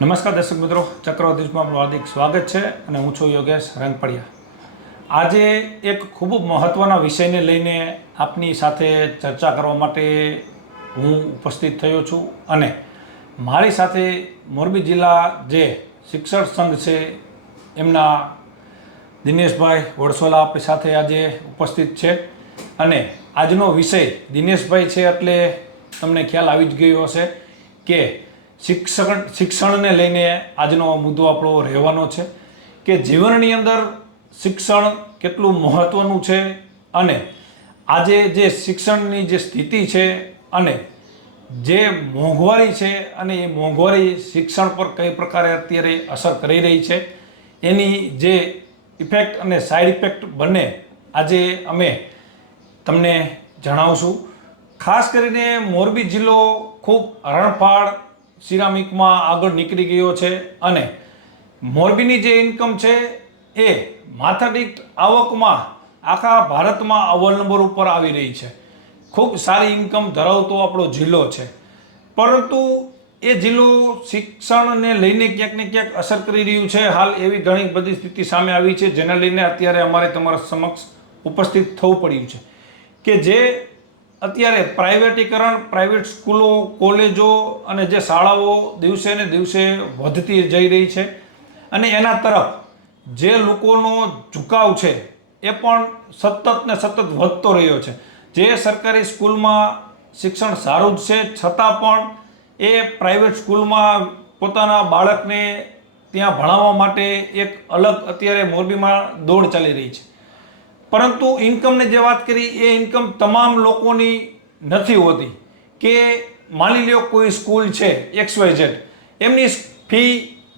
નમસ્કાર દર્શક મિત્રો, ચક્રવર્તીમાં આપણું હાર્દિક સ્વાગત છે અને હું છું યોગેશ રંગપડિયા. આજે એક ખૂબ મહત્ત્વના વિષયને લઈને આપની સાથે ચર્ચા કરવા માટે હું ઉપસ્થિત થયો છું અને મારી સાથે મોરબી જિલ્લા જે શિક્ષક સંઘ છે એમના દિનેશભાઈ વડસોલા આપણી સાથે આજે ઉપસ્થિત છે અને આજનો વિષય દિનેશભાઈ છે એટલે તમને ખ્યાલ આવી જ ગયો હશે કે શિક્ષણને લઈને આજનો મુદ્દો આપણો રહેવાનો છે કે જીવનની અંદર શિક્ષણ કેટલું મહત્ત્વનું છે અને આજે જે શિક્ષણની જે સ્થિતિ છે અને જે મોંઘવારી છે અને એ મોંઘવારી શિક્ષણ પર કઈ પ્રકારે અત્યારે અસર કરી રહી છે એની જે ઇફેક્ટ અને સાઇડ ઇફેક્ટ બંને આજે અમે તમને જણાવશું. ખાસ કરીને મોરબી જિલ્લો ખૂબ હરણફાળ સિરામિકમાં આગળ નીકળી ગયો છે અને મોરબીની જે ઇન્કમ છે એ માથાદીઠ આવકમાં આખા ભારતમાં અવ્વલ નંબર ઉપર આવી રહી છે. ખૂબ સારી ઇન્કમ ધરાવતો આપણો જિલ્લો છે, પરંતુ એ જિલ્લો શિક્ષણને લઈને ક્યાંક ને ક્યાંક અસર કરી રહ્યું છે. હાલ એવી ઘણી બધી સ્થિતિ સામે આવી છે જેના લઈને અત્યારે અમારે તમારા સમક્ષ ઉપસ્થિત થવું પડ્યું છે કે જે અત્યારે પ્રાઇવેટીકરણ, પ્રાઇવેટ સ્કૂલો, કોલેજો અને જે શાળાઓ દિવસે ને દિવસે વધતી જઈ રહી છે અને એના તરફ જે લોકોનો ઝુકાવ છે એ પણ સતત ને સતત વધતો રહ્યો છે. જે સરકારી સ્કૂલમાં શિક્ષણ સારું જ છે છતાં પણ એ પ્રાઇવેટ સ્કૂલમાં પોતાના બાળકને ત્યાં ભણાવવા માટે એક અલગ અત્યારે મોરબીમાં દોડ ચાલી રહી છે. પરંતુ ઇન્કમની જે વાત કરી એ ઇન્કમ તમામ લોકોની નથી હોતી. કે માની લ્યો કોઈ સ્કૂલ છે XYZ, એમની ફી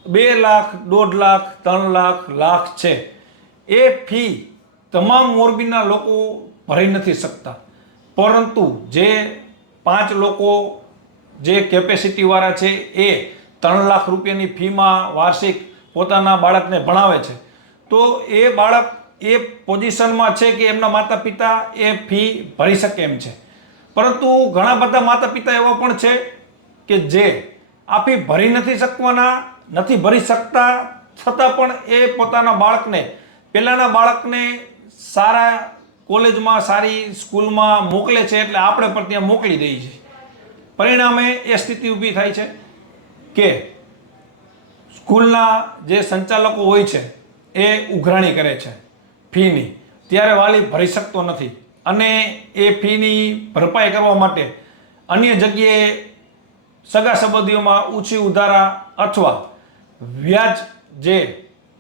2 લાખ, 1.5 લાખ, 3 લાખ, લાખ છે. એ ફી તમામ મોરબીના લોકો ભરી નથી શકતા, પરંતુ જે 5 લોકો જે કેપેસિટીવાળા છે એ 3 લાખ રૂપિયાની ફીમાં વાર્ષિક પોતાના બાળકને ભણાવે છે. તો એ બાળક એ પોઝિશનમાં છે કે એમના માતા પિતા એ ફી ભરી શકે એમ છે, પરંતુ ઘણા બધા માતા પિતા એવા પણ છે કે જે આ ફી ભરી નથી ભરી શકતા છતાં પણ એ પોતાના બાળકને, પહેલાંના બાળકને સારા કોલેજમાં, સારી સ્કૂલમાં મોકલે છે એટલે આપણે પણ ત્યાં મોકલી દઈએ છીએ. પરિણામે એ સ્થિતિ ઊભી થાય છે કે સ્કૂલના જે સંચાલકો હોય છે એ ઉઘરાણી કરે છે ફીની, ત્યારે વાલી ભરી શકતો નથી અને એ ફીની ભરપાઈ કરવા માટે અન્ય જગ્યાએ સગા સંબંધીઓમાં ઊંચી ઉધારા અથવા વ્યાજ જે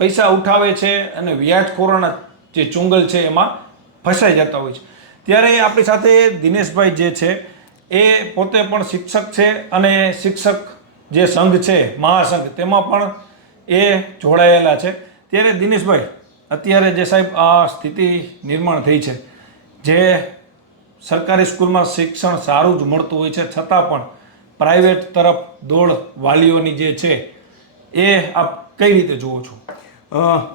પૈસા ઉઠાવે છે અને વ્યાજખોરોના જે ચુંગલ છે એમાં ફસાઈ જતા હોય છે. ત્યારે આપણી સાથે દિનેશભાઈ જે છે એ પોતે પણ શિક્ષક છે અને શિક્ષક જે સંઘ છે મહાસંઘ તેમાં પણ એ જોડાયેલા છે. ત્યારે દિનેશભાઈ, અત્યારે જે સાહેબ આ સ્થિતિ નિર્માણ થઈ છે, જે સરકારી સ્કૂલમાં શિક્ષણ સારું જ મળતું હોય છે છતાં પણ પ્રાઇવેટ તરફ દોડ વાલીઓની જે છે એ આપ કઈ રીતે જુઓ છો?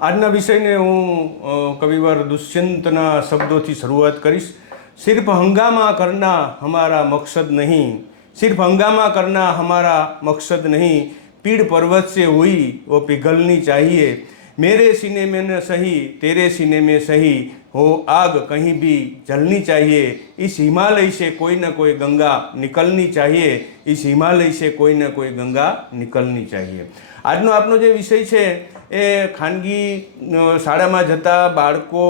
આજના વિષયને હું કવિવાર દુષ્યંતના શબ્દોથી શરૂઆત કરીશ. સિર્ફ હંગામા કરના હમારા મકસદ નહીં, સિર્ફ હંગામા કરના હમારા મકસદ નહીં, પીड़ पर्वत से हुई वो पिघलनी चाहिए, मेरे सीने में न सही तेरे सीने में सही हो आग कहीं भी जलनी चाहिए, इस हिमालय से कोई न कोई गंगा निकलनी चाहिए, इस हिमालय से कोई न कोई गंगा निकलनी चाहिए. આજનો આપનો જે વિષય છે એ ખાનગી શાળામાં જતા બાળકો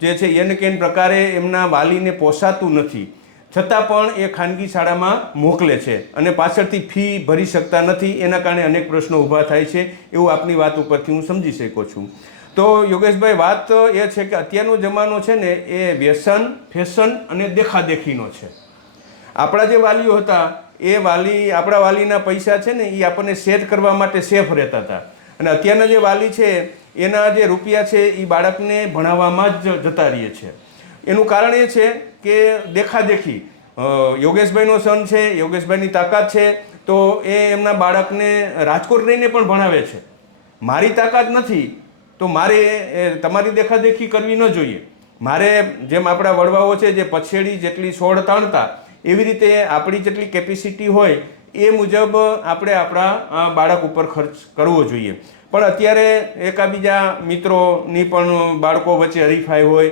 જે છે એને કેન પ્રકારે એમના વાલીને પોસાતું નથી છતાં પણ એ ખાનગી શાળામાં મોકલે છે અને પાછળથી ફી ભરી શકતા નથી. એના કારણે અનેક પ્રશ્નો ઊભા થાય છે એવું આપની વાત ઉપરથી હું સમજી શકું છું. તો યોગેશભાઈ, વાત એ છે કે અત્યારનો જમાનો છે ને એ વ્યસન, ફેશન અને દેખાદેખીનો છે. આપણા જે વાલીઓ હતા એ આપણા વાલીના પૈસા છે ને એ આપણને સેટ કરવા માટે સેફ રહેતા હતા અને અત્યારના જે વાલી છે એના જે રૂપિયા છે એ બાળકને ભણાવવામાં જ જતા રહે છે. એનું કારણ એ છે કે દેખાદેખી. યોગેશભાઈનો સન છે, યોગેશભાઈની તાકાત છે તો એ એમના બાળકને રાજકોટ રહીને પણ ભણાવે છે. મારી તાકાત નથી તો મારે તમારી દેખાદેખી કરવી ન જોઈએ. મારે જેમ આપણા વડવાઓ છે જે પછેડી જેટલી છોડ તાણતા એવી રીતે આપણી જેટલી કેપેસિટી હોય એ મુજબ આપણે આપણા બાળક ઉપર ખર્ચ કરવો જોઈએ. પણ અત્યારે એકાબીજા મિત્રોની પણ બાળકો વચ્ચે હરીફાઈ હોય,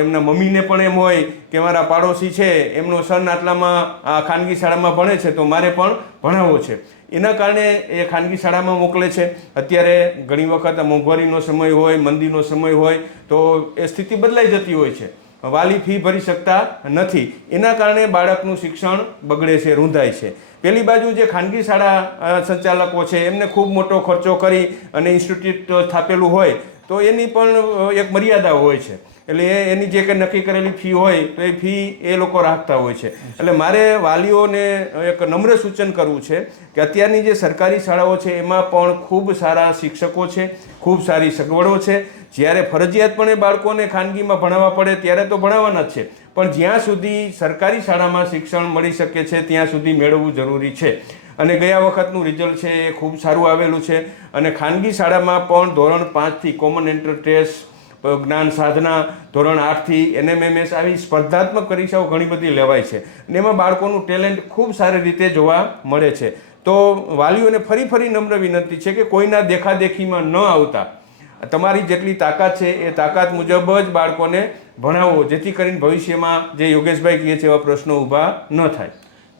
એમના મમ્મીને પણ એમ હોય કે મારા પાડોશી છે એમનો સન આટલામાં ખાનગી શાળામાં ભણે છે તો મારે પણ ભણાવવો છે. એના કારણે એ ખાનગી શાળામાં મોકલે છે. અત્યારે ઘણી વખત મોંઘવારીનો સમય હોય, મંદીનો સમય હોય તો એ સ્થિતિ બદલાઈ જતી હોય છે. વાલી ફી ભરી શકતા નથી. એના કારણે બાળકનું શિક્ષણ બગડે છે, રૂંધાય છે. પેલી બાજુ જે ખાનગી શાળા સંચાલકો છે એમને ખૂબ મોટો ખર્ચો કરી અને ઇન્સ્ટિટ્યૂટ સ્થાપેલું હોય તો એની પણ એક મર્યાદા હોય છે. એટલે એની જે કંઈ નક્કી કરેલી ફી હોય તો એ ફી એ લોકો રાખતા હોય છે. એટલે મારે વાલીઓને એક નમ્ર સૂચન કરવું છે કે અત્યારની જે સરકારી શાળાઓ છે એમાં પણ ખૂબ સારા શિક્ષકો છે, ખૂબ સારી સગવડો છે. જ્યારે ફરજિયાતપણે બાળકોને ખાનગીમાં ભણાવવા પડે ત્યારે તો ભણાવવાના જ છે, પણ જ્યાં સુધી સરકારી શાળામાં શિક્ષણ મળી શકે છે ત્યાં સુધી મેળવવું જરૂરી છે. અને ગયા વખતનું રિઝલ્ટ છે એ ખૂબ સારું આવેલું છે. અને ખાનગી શાળામાં પણ ધોરણ 5થી કોમન એન્ટ્રન્સ ટેસ્ટ, જ્ઞાન સાધના, ધોરણ 8થી NMMS આવી સ્પર્ધાત્મક પરીક્ષાઓ ઘણી બધી લેવાય છે અને એમાં બાળકોનું ટેલેન્ટ ખૂબ સારી રીતે જોવા મળે છે. તો વાલીઓને ફરી નમ્ર વિનંતી છે કે કોઈના દેખાદેખીમાં ન આવતા તમારી જેટલી તાકાત છે એ તાકાત મુજબ જ બાળકોને ભણાવો, જેથી કરીને ભવિષ્યમાં જે યોગેશભાઈ કહે છે એવા પ્રશ્નો ઊભા ન થાય.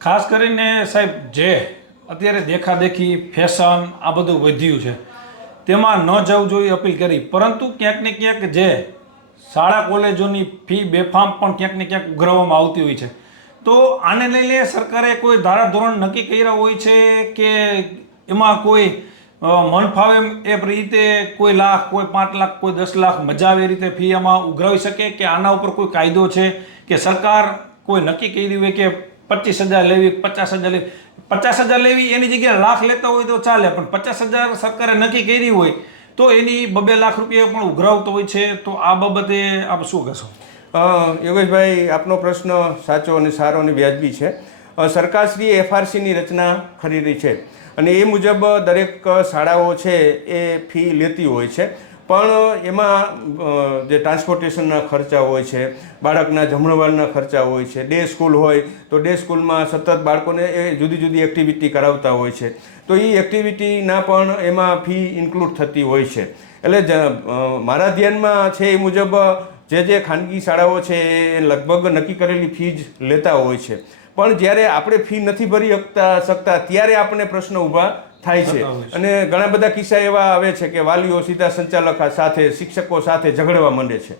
ખાસ કરીને સાહેબ, જે અત્યારે દેખાદેખી, ફેશન આ બધું વધ્યું છે તેમાં ન જવું જોઈએ અપીલ કરી, પરંતુ ક્યાંક ને ક્યાંક જે શાળા કોલેજોની ફી બેફામ પણ ક્યાંક ને ક્યાંક ઉઘરાવવામાં આવતી હોય છે. તો આને લઈને સરકારે કોઈ ધારાધોરણ નક્કી કર્યા હોય છે કે એમાં કોઈ મન ફાવે એ રીતે કોઈ લાખ, કોઈ 5 લાખ, કોઈ 10 લાખ મજા આવે એ રીતે ફી આમાં ઉઘરાવી શકે, કે આના ઉપર કોઈ કાયદો છે કે સરકાર કોઈ નક્કી કરી હોય કે 25,000 લેવી, 50,000 લેવી? 50,000 લેવી એની જગ્યાએ લાખ લેતા હોય તો ચાલે, પણ 50,000 સરકારે નક્કી કરી હોય તો એની 2 લાખ રૂપિયા પણ ઉઘરાવતો હોય છે. તો આ બાબતે આપ શું કહેશો? યોગેશભાઈ, આપનો પ્રશ્ન સાચો અને સારો અને વ્યાજબી છે. સરકારશ્રીએ FRCની રચના કરી છે અને એ મુજબ દરેક શાળાઓ છે એ ફી લેતી હોય છે. પણ એમાં જે ટ્રાન્સપોર્ટેશનના ખર્ચા હોય છે, બાળકના જમણવારના ખર્ચા હોય છે, ડે સ્કૂલ હોય તો ડે સ્કૂલમાં સતત બાળકોને એ જુદી જુદી એક્ટિવિટી કરાવતા હોય છે, તો એ એક્ટિવિટીના પણ એમાં ફી ઇન્ક્લુડ થતી હોય છે. એટલે મારા ધ્યાનમાં છે એ મુજબ જે ખાનગી શાળાઓ છે એ લગભગ નક્કી કરેલી ફી જ લેતા હોય છે. પણ જ્યારે આપણે ફી નથી ભરી શકતા ત્યારે આપણને પ્રશ્ન ઊભા થાય છે. અને ઘણા બધા કિસ્સા એવા આવે છે કે વાલીઓ સીધા સંચાલક સાથે, શિક્ષકો સાથે ઝઘડવા માંડે છે,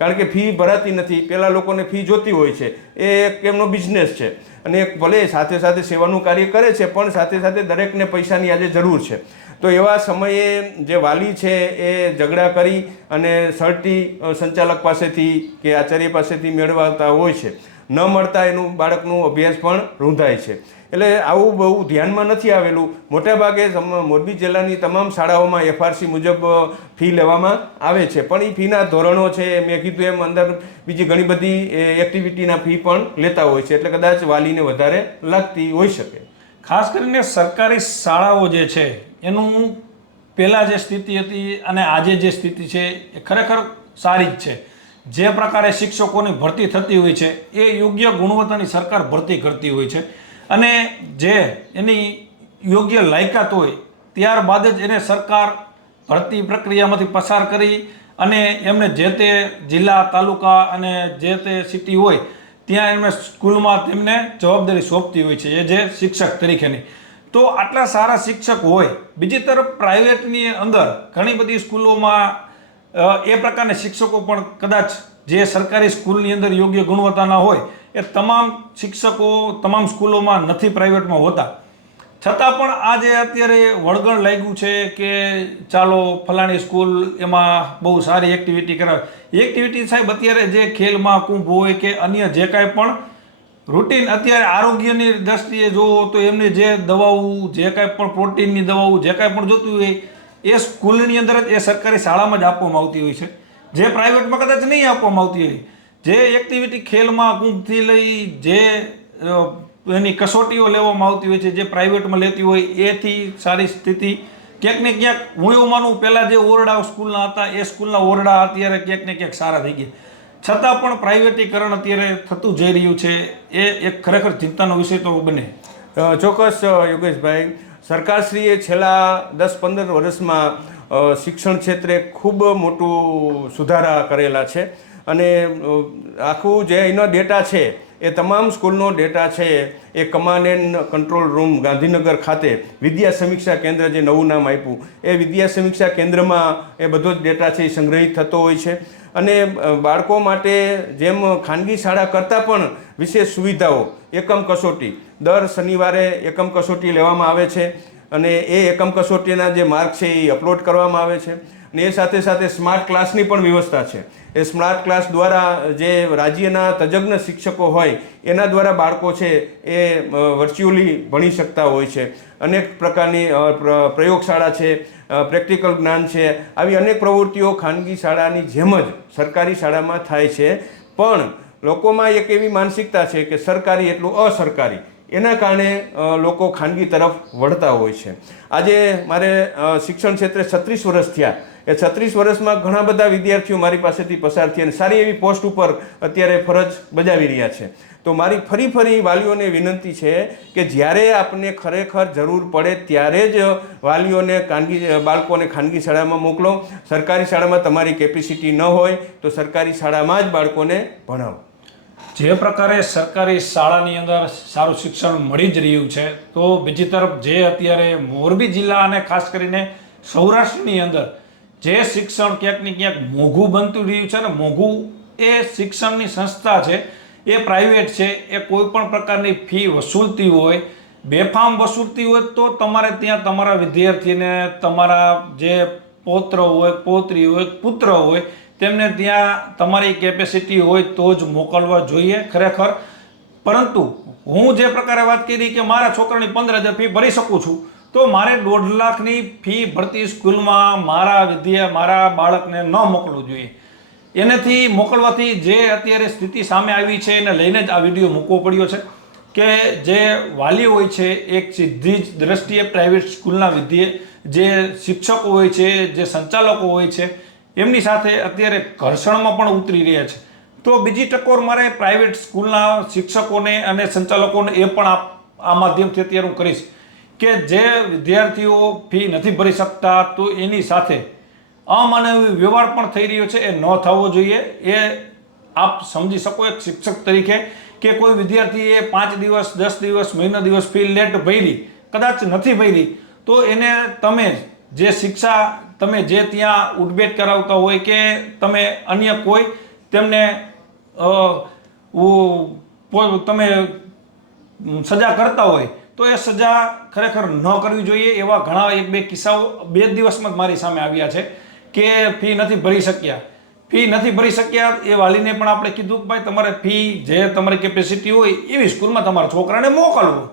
કારણ કે ફી ભરાતી નથી. પહેલાં લોકોને ફી જોતી હોય છે, એ એક એમનો બિઝનેસ છે અને એક ભલે સાથે સાથે સેવાનું કાર્ય કરે છે પણ સાથે સાથે દરેકને પૈસાની આજે જરૂર છે. તો એવા સમયે જે વાલી છે એ ઝઘડા કરી અને સર્ટી સંચાલક પાસેથી કે આચાર્ય પાસેથી મેળવતા હોય છે. ન મળતા એનું બાળકનું અભ્યાસ પણ રૂંધાય છે. એટલે આવું બહુ ધ્યાનમાં નથી આવેલું. મોટાભાગે મોરબી જિલ્લાની તમામ શાળાઓમાં FRC મુજબ ફી લેવામાં આવે છે, પણ એ ફીના ધોરણો છે મેં કીધું એમ અંદર બીજી ઘણી બધી એક્ટિવિટીના ફી પણ લેતા હોય છે, એટલે કદાચ વાલીને વધારે લાગતી હોઈ શકે. ખાસ કરીને સરકારી શાળાઓ જે છે એનું પહેલાં જે સ્થિતિ હતી અને આજે જે સ્થિતિ છે એ ખરેખર સારી જ છે. જે પ્રકારે શિક્ષકોની ભરતી થતી હોય છે એ યોગ્ય ગુણવત્તાની સરકાર ભરતી કરતી હોય છે અને જે એની યોગ્ય લાયકાત હોય ત્યારબાદ જ એને સરકાર ભરતી પ્રક્રિયામાંથી પસાર કરી અને એમને જે તે જિલ્લા, તાલુકા અને જે તે સિટી હોય ત્યાં એમને સ્કૂલમાં તેમને જવાબદારી સોંપતી હોય છે, એ જે શિક્ષક તરીકેની. તો આટલા સારા શિક્ષક હોય, બીજી તરફ પ્રાઇવેટની અંદર ઘણી બધી સ્કૂલોમાં એ પ્રકારના શિક્ષકો પણ કદાચ જે સરકારી સ્કૂલની અંદર યોગ્ય ગુણવત્તાના હોય એ તમામ શિક્ષકો તમામ સ્કૂલોમાં નથી, પ્રાઇવેટમાં હોતા. છતાં પણ આજે અત્યારે વળગણ લાગ્યું છે કે ચાલો ફલાણી સ્કૂલ એમાં બહુ સારી એક્ટિવિટી કરાવે. એક્ટિવિટી સાહેબ અત્યારે જે ખેલ મહાકુંભ હોય કે અન્ય જે કાંઈ પણ રૂટીન અત્યારે આરોગ્યની દ્રષ્ટિએ જુઓ તો એમને જે દવાઓ, જે કાંઈ પણ પ્રોટીનની દવાઓ, જે કાંઈ પણ જોતું હોય એ સ્કૂલની અંદર જ, એ સરકારી શાળામાં જ આપવામાં આવતી હોય છે, જે પ્રાઇવેટમાં કદાચ નહીં આપવામાં આવતી હોય. જે એક્ટિવિટી ખેલમાં કુંભથી લઈ જે એની કસોટીઓ લેવામાં આવતી હોય છે, જે પ્રાઇવેટમાં લેતી હોય એથી સારી સ્થિતિ ક્યાંક ને ક્યાંક, હું એવું માનું પહેલાં જે ઓરડા સ્કૂલના હતા એ સ્કૂલના ઓરડા અત્યારે ક્યાંક ને ક્યાંક સારા થઈ ગયા. છતાં પણ પ્રાઇવેટીકરણ અત્યારે થતું જઈ રહ્યું છે, એ એક ખરેખર ચિંતાનો વિષય તો બને. ચોક્કસ યોગેશભાઈ, સરકારશ્રીએ છેલ્લા 10-15 વર્ષમાં શિક્ષણ ક્ષેત્રે ખૂબ મોટું સુધારા કરેલા છે અને આખું જે એનો ડેટા છે એ તમામ સ્કૂલનો ડેટા છે એ command and control room Gandhinagar ખાતે વિદ્યા સમીક્ષા કેન્દ્ર, જે નવું નામ આપ્યું, એ વિદ્યા સમીક્ષા કેન્દ્રમાં એ બધો જ ડેટા છે એ સંગ્રહિત થતો હોય છે. અને બાળકો માટે જેમ ખાનગી શાળા કરતાં પણ વિશેષ સુવિધાઓ, એકમ કસોટી, દર શનિવારે એકમ કસોટી લેવામાં આવે છે અને એ એકમ કસોટીના જે માર્ક છે એ અપલોડ કરવામાં આવે છે. અને એ સાથે સાથે સ્માર્ટ ક્લાસની પણ વ્યવસ્થા છે. એ સ્માર્ટ ક્લાસ દ્વારા જે રાજ્યના તજજ્ઞ શિક્ષકો હોય એના દ્વારા બાળકો છે એ વર્ચ્યુઅલી ભણી શકતા હોય છે. અનેક પ્રકારની પ્રયોગશાળા છે, પ્રેક્ટિકલ જ્ઞાન છે, આવી અનેક પ્રવૃત્તિઓ ખાનગી શાળાની જેમ જ સરકારી શાળામાં થાય છે. પણ લોકોમાં એક એવી માનસિકતા છે કે સરકારી એટલું અસરકારી, એના કારણે લોકો ખાનગી તરફ વળતા હોય છે. આજે મારે શિક્ષણ ક્ષેત્રે 36 વર્ષ થયા. એ 36 વર્ષમાં ઘણા બધા વિદ્યાર્થીઓ મારી પાસેથી પસાર થયા અને સારી એવી પોસ્ટ ઉપર અત્યારે ફરજ બજાવી રહ્યા છે. તો મારી ફરી વાલીઓને વિનંતી છે કે જ્યારે આપને ખરેખર જરૂર પડે ત્યારે જ વાલીઓને બાળકોને ખાનગી શાળામાં મોકલો. સરકારી શાળામાં તમારી કેપેસિટી ન હોય તો સરકારી શાળામાં જ બાળકોને ભણાવો. જે પ્રકારે સરકારી શાળાની અંદર સારું શિક્ષણ મળી જ રહ્યું છે, તો બીજી તરફ જે અત્યારે મોરબી જિલ્લા અને ખાસ કરીને સૌરાષ્ટ્રની અંદર જે શિક્ષણ ક્યાંક ને ક્યાંક મોંઘું બનતું રહ્યું છે ને, મોંઘું એ શિક્ષણની સંસ્થા છે એ પ્રાઇવેટ છે, એ કોઈ પણ પ્રકારની ફી વસૂલતી હોય, બેફામ વસૂલતી હોય, તો તમારે ત્યાં તમારા વિદ્યાર્થીને, તમારા જે પૌત્ર હોય, પૌત્રી હોય, પુત્ર હોય, તેમને ત્યાં તમારી કેપેસિટી હોય તો જ મોકલવા જોઈએ ખરેખર. પરંતુ હું જે પ્રકારે વાત કરી કે મારા છોકરાની 15,000 ફી ભરી શકું છું, તો મારે 1.5 લાખની ફી ભરતી સ્કૂલમાં મારા બાળકને ન મોકલવું જોઈએ. એનાથી મોકલવાથી જે અત્યારે સ્થિતિ સામે આવી છે એને લઈને જ આ વિડીયો મૂકવો પડ્યો છે કે જે વાલી હોય છે, એક સીધી જ દ્રષ્ટિએ પ્રાઇવેટ સ્કૂલના જે શિક્ષકો હોય છે, જે સંચાલકો હોય છે, એમની સાથે અત્યારે ઘર્ષણમાં પણ ઉતરી રહ્યા છે. તો બીજી ટકોર મારે પ્રાઇવેટ સ્કૂલના શિક્ષકોને અને સંચાલકોને એ પણ આ માધ્યમથી અત્યારે હું કરીશ કે જે વિદ્યાર્થીઓ ફી નથી ભરી શકતા તો એની સાથે અમાનવી વ્યવહાર પણ થઈ રહ્યો છે, એ ન થવો જોઈએ. એ આપ સમજી શકો એક શિક્ષક તરીકે કે કોઈ વિદ્યાર્થીએ 5 દિવસ, 10 દિવસ, મહિનો દિવસ ફી લેટ ભરી, કદાચ નથી ભરી, તો એને તમે જે શિક્ષા તમે જે ત્યાં ઉડબેટ કરાવતા હોય કે તમે અન્ય કોઈ તેમને તમે સજા કરતા હોય, તો એ સજા ખરેખર ન કરવી જોઈએ. એવા ઘણા 1-2 કિસ્સાઓ 2 દિવસમાં જ મારી સામે આવ્યા છે કે ફી નથી ભરી શક્યા. એ વાલીને પણ આપણે કીધું કે ભાઈ તમારે ફી જે તમારી કેપેસિટી હોય એવી સ્કૂલમાં તમારા છોકરાને મોકલવો.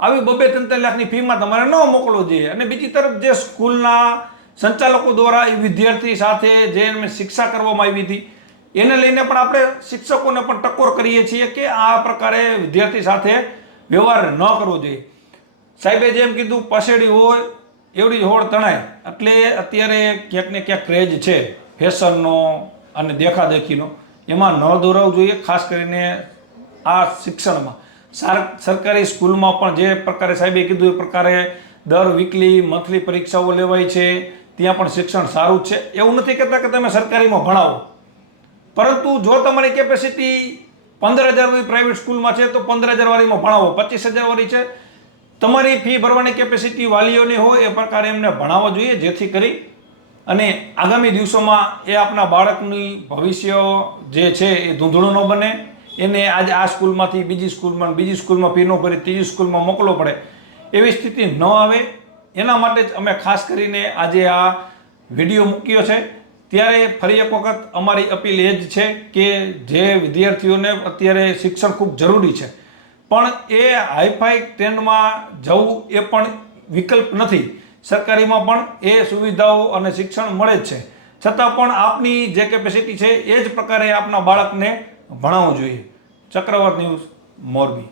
આવી 2-3 લાખની ફીમાં તમારે ન મોકલવો જોઈએ. અને બીજી તરફ જે સ્કૂલના સંચાલકો દ્વારા એ વિદ્યાર્થી સાથે જે શિક્ષા કરવામાં આવી હતી એને લઈને પણ આપણે શિક્ષકોને પણ ટકોર કરીએ છીએ કે આ પ્રકારે વિદ્યાર્થી સાથે વ્યવહાર ન કરવો જોઈએ. સાહેબે જેમ કીધું, પસેડી હોય એવડી જ હોડ તણાય. એટલે અત્યારે ક્યાંક ને ક્યાંક ક્રેઝ છે ફેશનનો અને દેખાદેખીનો, એમાં ન દોરાવવું જોઈએ. ખાસ કરીને આ શિક્ષણમાં સરકારી સ્કૂલમાં પણ જે પ્રકારે સાહેબે કીધું એ પ્રકારે દર વીકલી, મંથલી પરીક્ષાઓ લેવાય છે, ત્યાં પણ શિક્ષણ સારું જ છે. એવું નથી કહેતા કે તમે સરકારીમાં ભણાવો, પરંતુ જો તમારી કેપેસિટી 15,000 વાળી પ્રાઇવેટ સ્કૂલમાં છે તો 15,000 વાળીમાં ભણાવો. 25,000 વાળી છે, તમારી ફી ભરવાની કેપેસિટી વાલીઓની હોય એ પ્રકારે એમને ભણાવવા જોઈએ, જેથી કરી અને આગામી દિવસોમાં એ આપણા બાળકની ભવિષ્ય જે છે એ ધૂંધળું ન બને. એને આજે આ સ્કૂલમાંથી બીજી સ્કૂલમાં ફી ન ભરી ત્રીજી સ્કૂલમાં મોકલવો પડે, એવી સ્થિતિ ન આવે. એના માટે જ અમે ખાસ કરીને આજે આ વિડીયો મૂક્યો છે. ત્યારે ફરી એક વખત અમારી અપીલ એ જ છે કે જે વિદ્યાર્થીઓને અત્યારે શિક્ષણ ખૂબ જરૂરી છે, પણ એ હાઈફાઈ ટ્રેન્ડમાં જવું એ પણ વિકલ્પ નથી. સરકારીમાં પણ એ સુવિધાઓ અને શિક્ષણ મળે જ છે, છતાં પણ આપની જે કેપેસિટી છે એ જ પ્રકારે આપના બાળકને ભણાવવું જોઈએ. ચક્રવાત ન્યૂઝ, મોરબી.